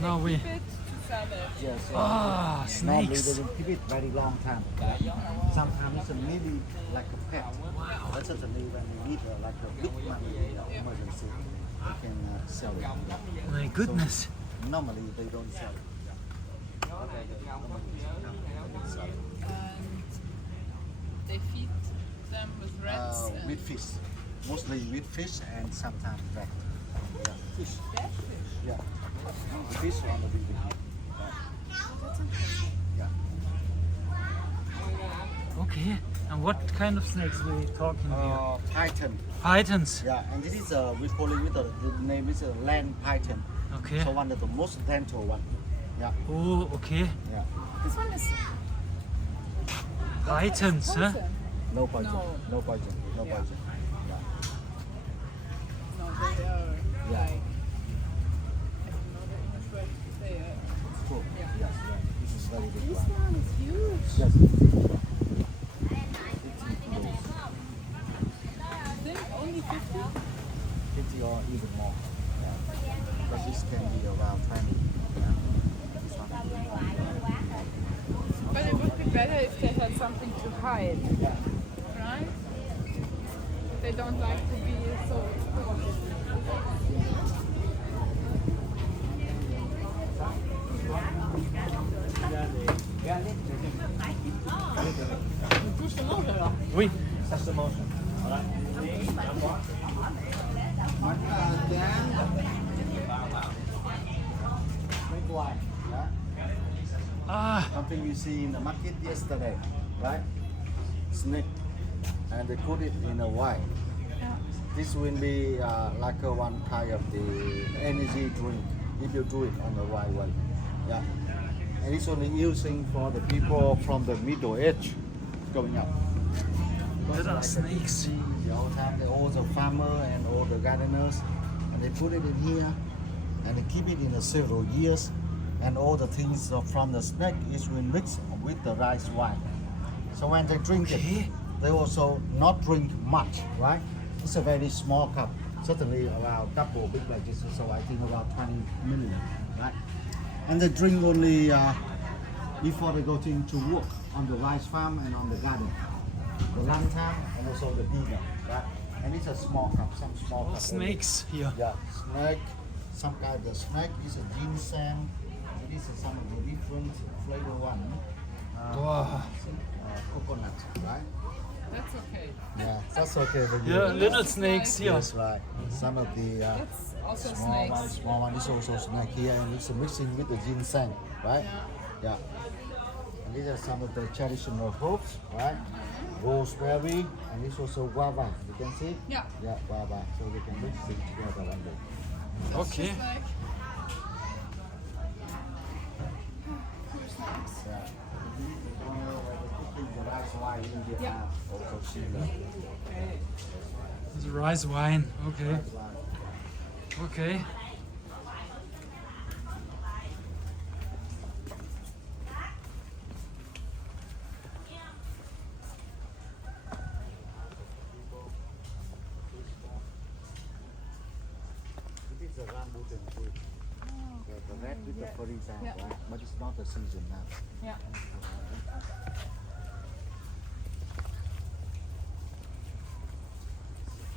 now we. Keep it to sell it. Yes. Ah, Normally snakes. they will keep it very long time. Sometimes it's maybe like a pet. But certainly when you need like a big money emergency, you can sell it. My goodness. Normally they don't sell it. And they feed them with rats and With fish, mostly with fish and sometimes rat. Yeah, fish. catfish. Yeah, the fish on the big. Yeah. Okay. And what kind of snakes are we talking here? Python. Pythons. Yeah, and this is we call it with the name is land python. Okay. So one of the most gentle one. Yeah, Oh, okay. yeah. This one is Pythons, huh? poison. No poison. No. No poison. No Yeah. poison. No, they are Yeah. like, I don't know the English word. They are. Cool. Yeah. Yes, right. This is very big This one. one is huge. Yes. I think only 50. 50 or even more. Yeah. But this can be around 20. Yeah. This one. But it would be better if they had something to hide, Yeah. right? They don't like to be so exposed. Oui. That's the motion. All right. Snakewine. Yeah. Ah, Something you see in the market yesterday, right? Snake, and they put it in a wine. This will be like a one kind of the energy drink if you do it on the right way. Yeah, and it's only using for the people from the middle age going up. There are snakes. The old time, all the farmer and all the gardeners, and they put it in here, and they keep it in several years, and all the things from the snake is will mix with the rice wine. So when they drink it, Okay. they also not drink much, right? It's a very small cup, certainly around double big like this, so I think about 20 milliliters, right? And they drink only before they go into work on the rice farm and on the garden. The lunchtime and also the dinner, right? And it's a small cup, some small cup. Snakes here. Yeah, snake, some kind of snake is a ginseng. This is some of the different flavor one. Wow. Coconut, right? That's okay. Yeah, that's okay for you. Yeah, little snakes here. Yes, right. Some of the That's also small one is also snake here, and it's mixing with the ginseng, right? Yeah. And these are some of the traditional herbs, right? Rosemary, and it's also guava. You can see? Yeah. Yeah, guava. So we can mix it together one day. Okay. Just like poor snakes. Yeah. The rice wine in Vietnam, also similar. It's rice wine. Okay. Rice wine. Okay. It is a rambutan tree. The red with the furry sand, Yeah. right? But it's not the season now. Yeah.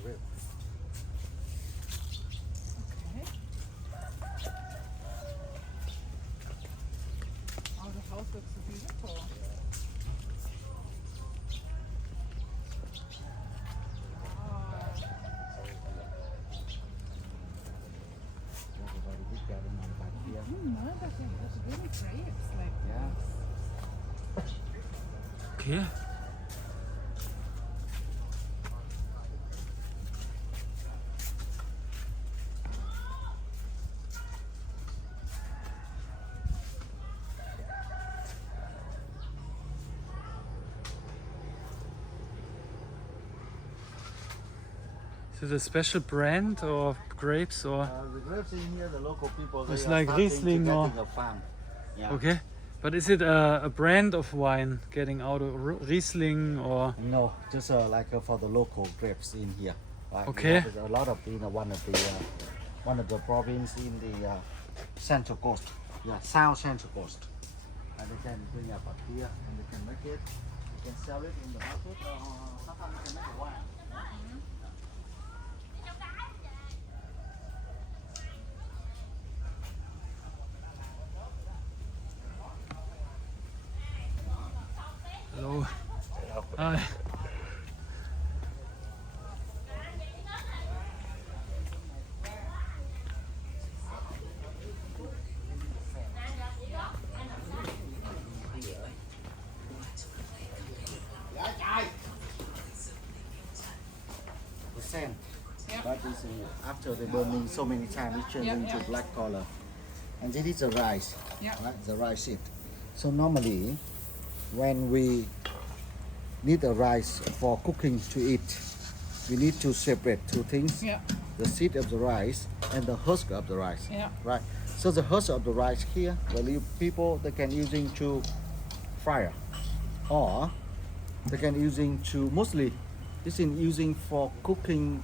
Red. Okay. Oh, the house looks so beautiful. There's a very big garden on back here. I didn't know that there was really grapes like Yeah. Okay. Is it a special brand or grapes or? The grapes in here, the local people, It's they like are starting Riesling to or- getting a farm. Yeah. Okay. But is it a brand of wine getting out of Riesling or? No, just like for the local grapes in here. Right? Okay. There's a lot of one of the province in the Central Coast. Yeah, South Central Coast. And they can bring up here and they can make it. You can sell it in the market or sometimes you can make a wine. Hello. Hi. The sand. Yeah. But this, after the burning so many times, it turns into black color. And this is the rice. Yeah. Right? The rice seed. So normally, when we need a rice for cooking to eat, we need to separate two things: Yeah. the seed of the rice and the husk of the rice. Yeah. Right. So the husk of the rice here, well, people they can using to fryer, or they can using to mostly this is using for cooking,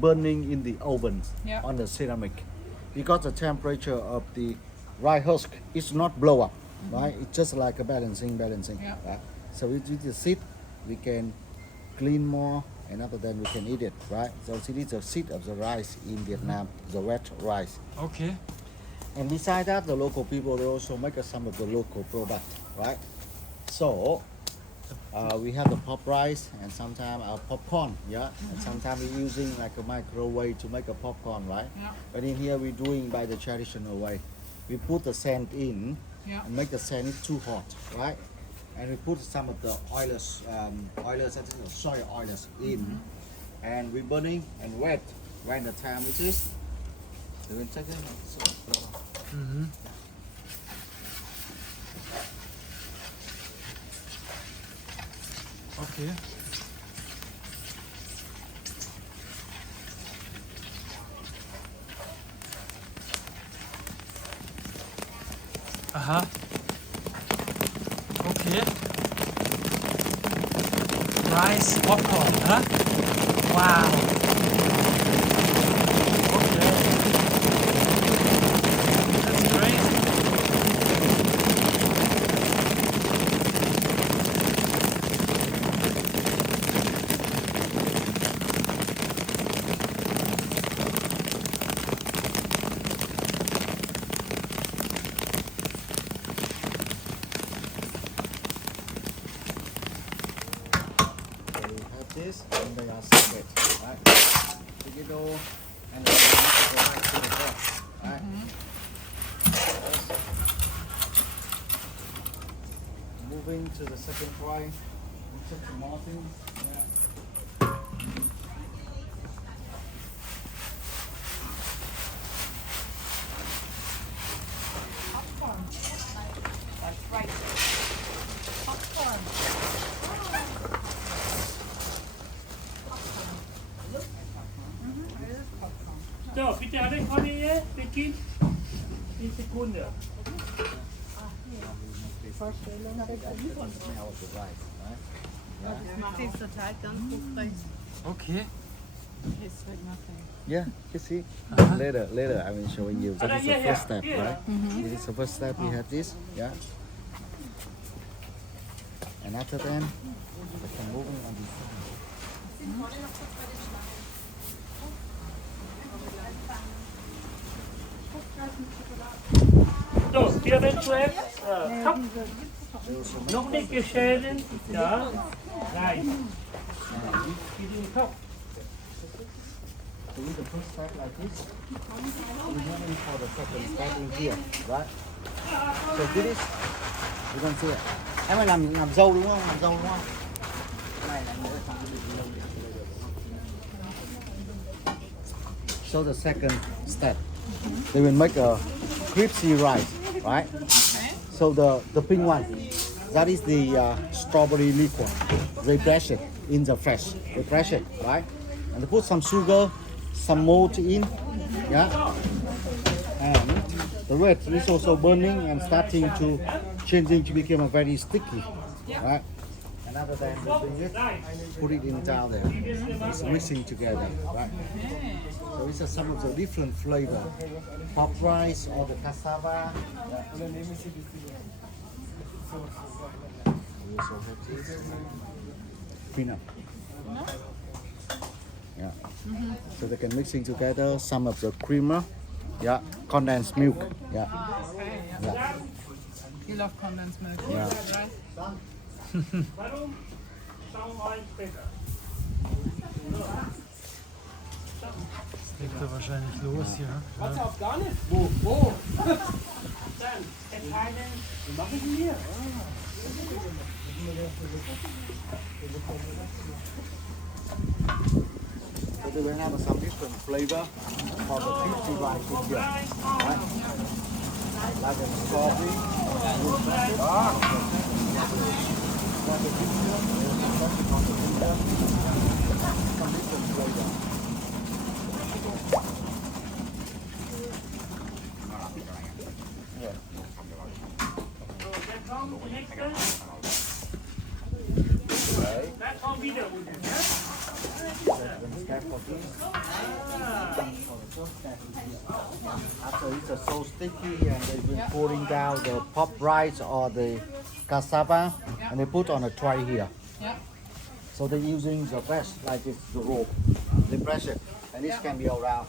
burning in the ovens Yeah. on the ceramic, because the temperature of the rice husk is not blow up, right? It's just like a balancing. Yeah. Right? So with the seed, we can clean more, and after that we can eat it, right? So this is the seed of the rice in Vietnam, the wet rice. Okay. And beside that, the local people they also make some of the local product, right? So we have the pop rice and sometimes our popcorn, yeah. And sometimes we're using like a microwave to make a popcorn, right? Yeah. But in here we're doing by the traditional way. We put the sand in Yeah. and make the sand is too hot, right? And we put some of the oilers, I think soy oilers in, and we burning and wet when the time it is. Mm-hmm. Okay. Aha. Okay. Rice popcorn, huh? Wow. Okay. That's crazy. This and they are separate, right? Digital and then the right to the left, right? Moving to the second fry, we took some more things. Yeah. Popcorn. That's right. Popcorn. Rồi, bây giờ đây con đi nhé, đi kim. Đi second nữa. Smell of the rice, right? Das ist total ganz fruchtreich. Okay. Tastes like nothing. Yeah, you see. Later I will showing you. This is the first step, right? This is the first step. We have this, yeah. And after then, we can move on this side. So, hier wenn du jetzt Kopf noch nicht geschälen, ja, nein. Hier den Kopf. Do the first step like this. We're moving for the second step in here, right? So this is, you can see it. Em ơi làm dâu đúng không? Làm dâu đúng không? Cái này là mỗi trong cái đường lâu. So the second step, they will make a crispy rice, right? Okay. So the pink one, that is the strawberry liquor. They press it in the fresh. They press it, right? And they put some sugar, some malt in, yeah. And the red is also burning and starting to changing to become a very sticky, right? And Another than they bring it, put it in down there. It's mixing together, right? So it's some of the different flavor. Pop rice or the cassava. We also have this. Peanut. Yeah. So they can mixing together some of the creamer. Yeah. Condensed milk. Yeah. Yeah. You love condensed milk, Yeah. right? Warum? Schaumwein später. Legt er wahrscheinlich los hier. Ja. Auf gar nicht. Wo? Dann entscheiden, was machen Sie hier? So they will have some different flavor for the peachy rice in here. Right? Like a strawberry. Some different flavor. Da kommt wieder unten, ja? After it's so sticky and they've been pouring down the pop rice or the cassava and they put on a tray here. Yeah. So they're using the press like this, the rope. They press it and this can be around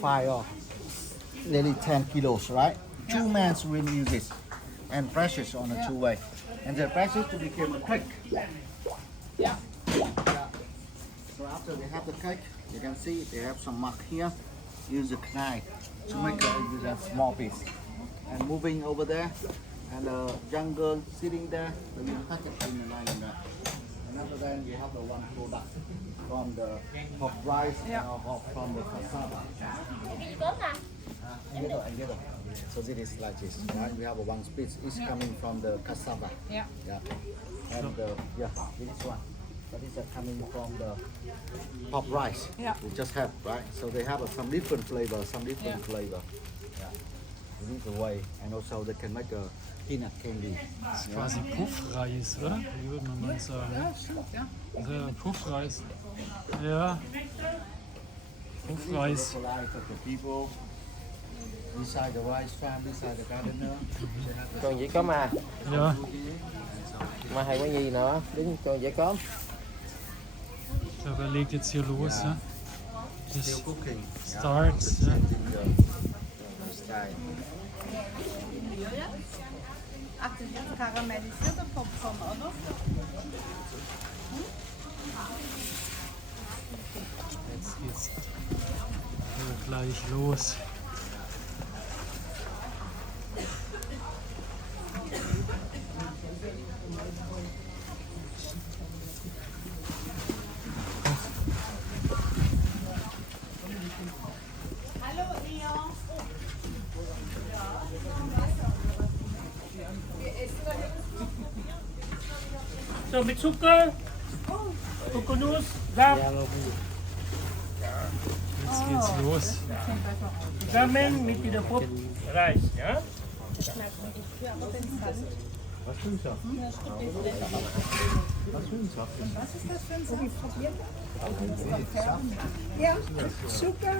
5 or nearly 10 kilos, right? Two men will use this and press it on a two-way. And the press it to become a cake. Yeah. So after they have the cake, you can see they have some mark here. Use a knife to make it with a small piece. And moving over there, and a young girl sitting there, they will cut it in the line like that. And after that, we have the one product from the pop rice or from the cassava. Together. So this is like this, right? We have a one piece. It's coming from the cassava. Yeah. Yeah. And this one. That is coming from the pop rice. Yeah. We just have, right? So they have some different flavor, flavor. Yeah. This is the way. And also they can make a peanut candy. Das ist quasi Puffreis, oder? Wie würde man das sagen? Ja, stimmt, ja. Der Puffreis. Ja. Puffreis. The life of the people. Beside the rice farm, beside the gardener. Còn dĩa cóm à? Ja. Mà hay có gì nữa? Đứng còn dĩa cóm. Ich glaube, er legt jetzt hier los. Ja. Still Das cooking. starts. Ja. Style. Ach, das ist karamellisierte Popcorn, oder? Jetzt geht's gleich los. So, mit Zucker, Kokosnuss, Saft, Jetzt geht's los. zusammen mit der Pop Reis, ja? Was für ein Saft? Was für ein Saft? Was ist das für ein Saft? Ja, super.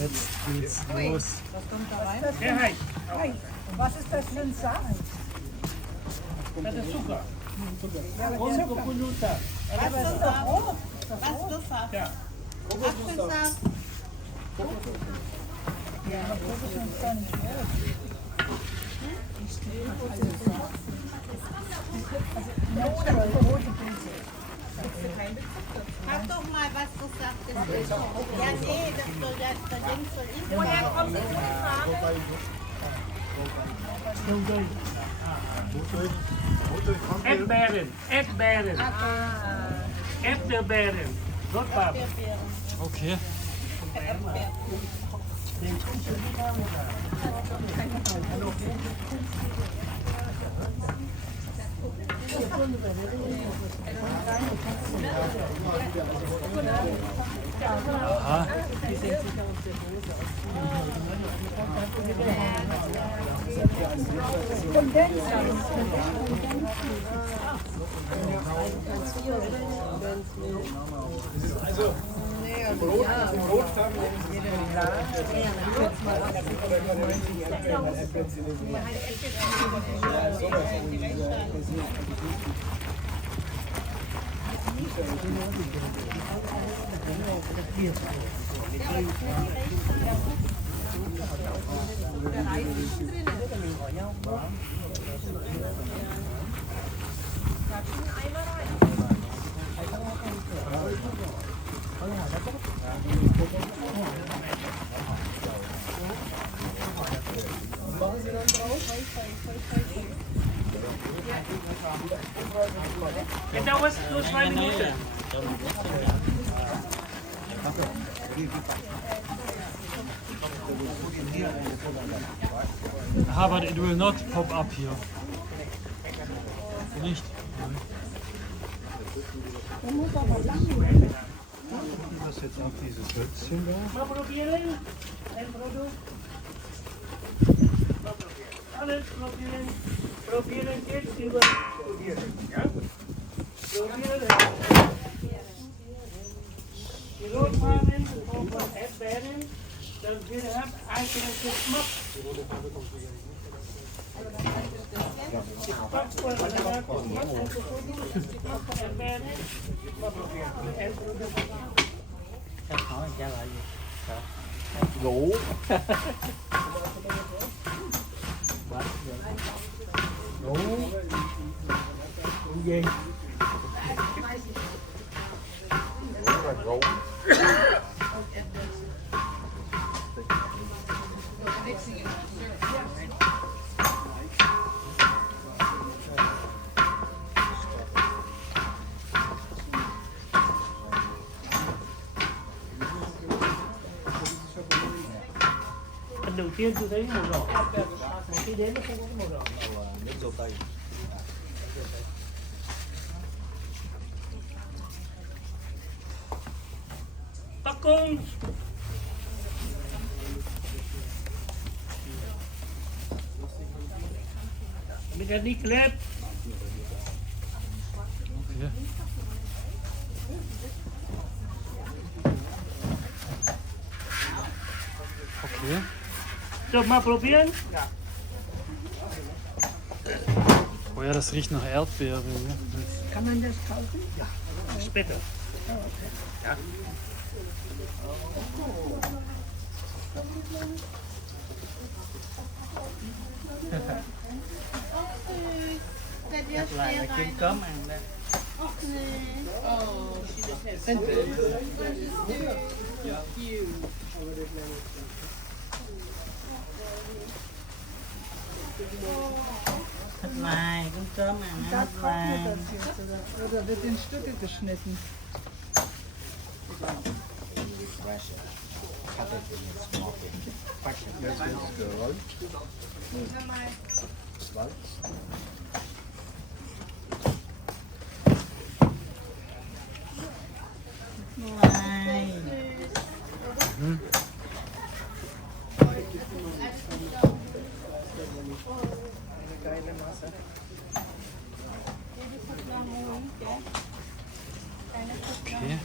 Jetzt geht's los. Sehr heiß. Hey, was ist das für ein Saft? Das ist Zucker. Ja, aber Und Zucker. Kokosnusssaft. Aber es ist doch rot. Ja. Ja, aber das ist uns gar nicht rot. Natural rote Pilze. Frag doch mal, was du sagtest. Ja, nee, das soll ja, der Ding soll ich. Woher kommt die Farbe? Erdbeeren. Erdbeeren. Rotbarb. Okay. Aha. It dauert nur 2 Minuten. Aha, but it will not pop up here. Nicht? Das ist jetzt auch dieses Hölzchen da. Mal probieren. Ein Produkt. Alles probieren. Probieren geht über probieren. Ja? Probieren. Die Rotfarben over werden, dann wir haben eigenen Geschmack. Ngủ. Gì? Ngủ. Lần đầu tiên tôi thấy màu đỏ. Mà khi đến nó không có màu đỏ. Nước dâu tây. Bắc Cung. Mình đã đi clip. Okay. Okay. So, mal probieren. Oh ja, das riecht nach Erdbeere. Ne? Kann man das kaufen? Später. Ja. Lại là kim cớm ăn đây. Thịt lai, kim cớm ăn Da thịt lai. trocknet das jetzt oder wird in Stücke geschnitten. Lai. Okay.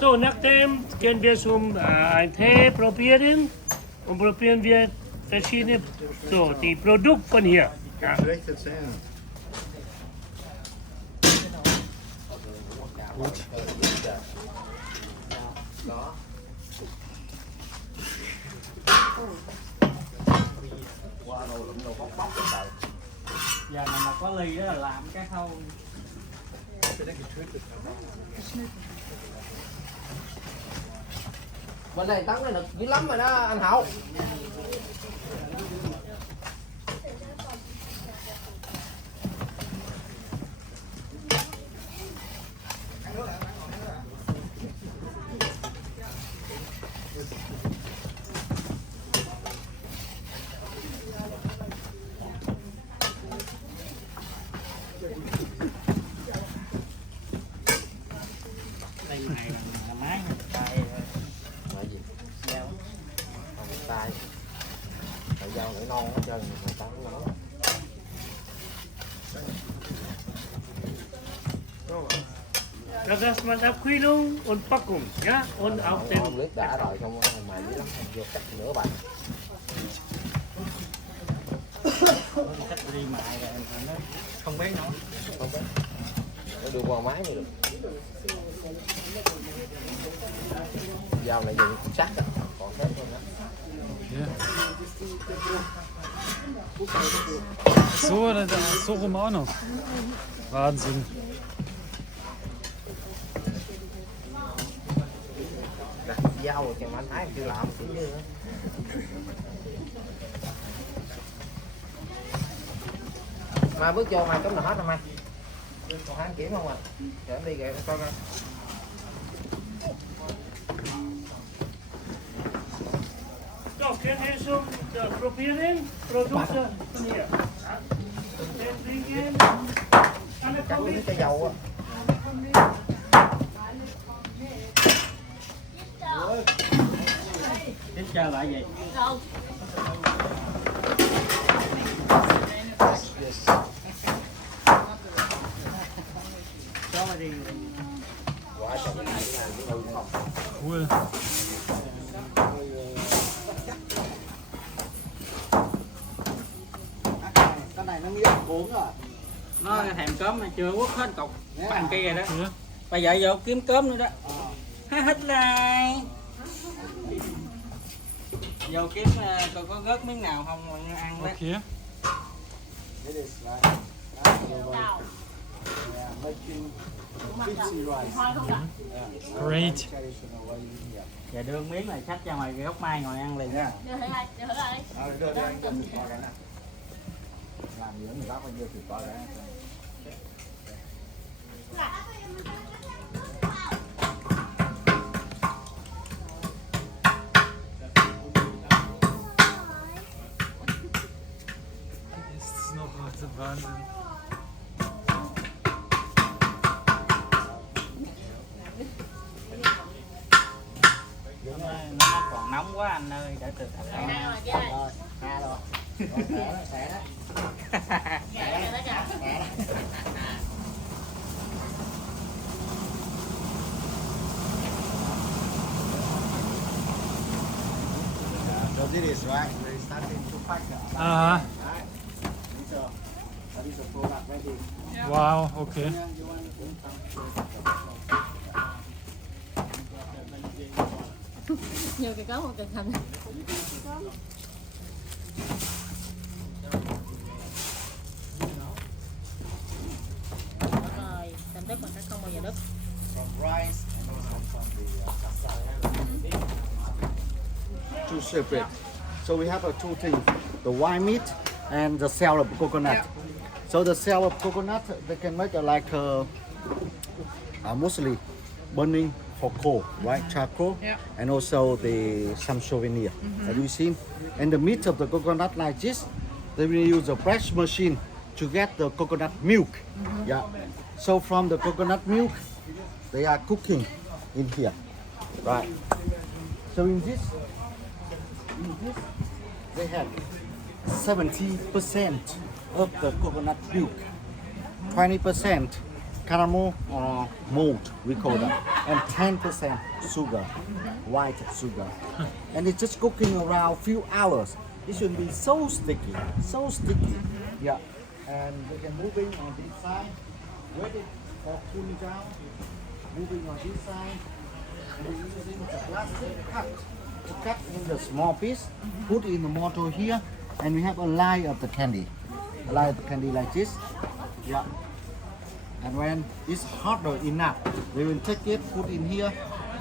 So, nachdem gehen wir zum einen Tee probieren und probieren wir verschiedene, so, die Produkte von hier. Ja. Schlechte Zähne. Gut. Giờ này mà có ly đó là làm cái khâu. Bên này tấn này được dữ lắm rồi đó anh Hậu. này là máy tay Là gì? dao. Còn tay. Tại dao để non hết trơn người ta không nói. Das man Abkühlung und Packung, ja? Und auf dem Không lướt đã rồi, không mày dữ lắm, không vô cắt nửa bàn. Cách đi mại rồi nó không biết nữa. Không biết. Nó đưa qua máy mới được. Dao này dùng sắt á, còn thép hơn đó. So rum auch noch. Wahnsinn. Đặt dao rồi kìa mà anh thấy chưa làm chứ nữa. Mai bước vô mày cấm là hết rồi mày. Còn hắn kiểm không à? Để em đi kìa coi coi. So, können wir schon probieren? Produkte von hier. Den bringen alle Chắc uống kommen. cái dầu á. Tiếp cho lại vậy. Cho mà đi. Quả trời cái này cái hư không? Cool. Cái này nó nghiêng cuốn rồi. Nó thèm cớm mà chưa quất hết cục bằng kia rồi đó. Yeah. Bây giờ vô kiếm cớm nữa đó. Hết rồi. Vô kiếm coi có rớt miếng nào không mà ăn đó. Okay. It is like making pixie rice. Great. Traditional way in here. Giờ đưa miếng này xách ra ngoài gốc mai ngồi ăn liền. Yeah. Đưa anh cho thịt bò cái nè. Làm gì nữa bao nhiêu thịt bò cái. Ist noch Wahnsinn. Nó còn nóng quá anh ơi, để từ từ. Rồi, ha rồi. Xẻ đó. So this is right. We're starting to pack. Aha. These are product ready. Wow, okay. Nhiều cái có một cái hình. Rồi, làm đất bằng cái không bao giờ đất. From rice and also from the two separate. So we have two things: the wild meat and the shell of coconut. So the shell of coconut, they can make mostly burning for coal, right? Charcoal, and also some souvenir that you see. And the meat of the coconut like this, they will use a press machine to get the coconut milk. Yeah. So from the coconut milk, they are cooking in here, right? So in this, they have 70% of the coconut milk, 20% caramel or malt, we call that, and 10% sugar, white sugar. And it's just cooking around few hours. It should be so sticky, so sticky. Yeah. And we can moving on this side, wait it for cooling down, moving on this side, and we're using the plastic cut to cut in the small piece, put in the mortar here, and we have a line of the candy. A line of the candy like this. Yeah. And when it's harder enough, we will take it, put in here,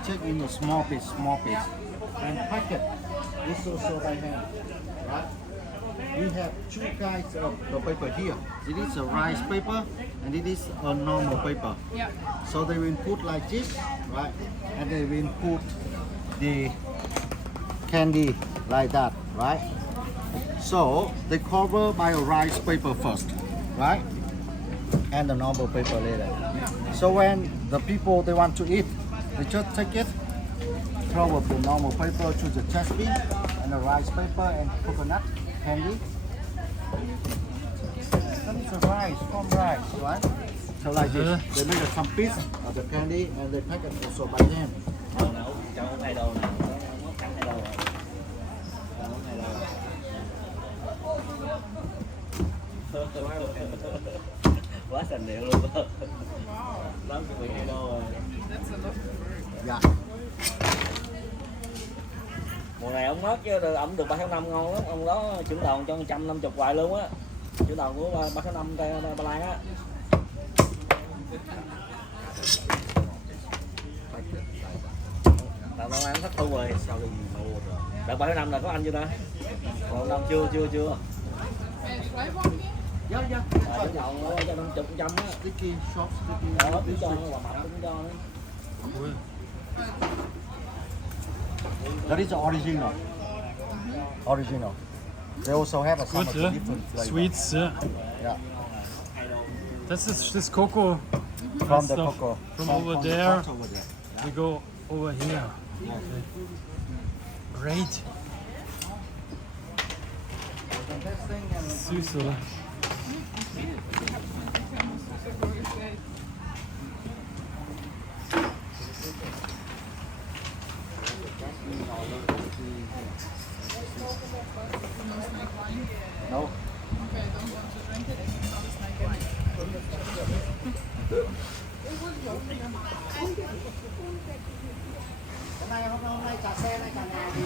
take in a small piece, and pack it. This also by hand. Right? We have two kinds of the paper here. It is a rice paper and it is a normal paper. Yeah. So they will put like this, right? And they will put the candy like that, right? So they cover by a rice paper first, right? And the normal paper later. So when the people they want to eat, We just take it, throw up the normal paper to the jasmine and the rice paper and coconut candy. That's the rice, from rice, right? So like this, they make some piece of the candy and they pack it also by hand. Trong 2 đô này nó cắn 2 đô rồi. Trong 2 đô. Quá sành điệu luôn. Lắm chuẩn bị 2 đô rồi. Dạ. Mùa này ông nói chứ ổng được 3 tháng 5 ngon lắm, ông đó trưởng đoàn cho 150 hoài luôn á. Trưởng đoàn của 3 tháng 5 Ba Lan á. Ba Lan thất thu rồi. Đợt 3 tháng 5 là có anh chưa ta? Còn năm chưa. Yeah, yeah. Trưởng đoàn nó cho 50 100 á. Sticky, short, sticky. Đó, cũng cho quà mập cũng cho nữa. Cool. That is the original. Original. They also have some Good, of the different flavors. Sweets, yeah. Yeah. This cocoa From the stuff cocoa. from Some over from the there. pot over there. We go over here. Okay. Great. Süß, oder? No. Okay, I don't want to drink it. It's not a snake wine. Hôm nay trà xe này cả nhà đi.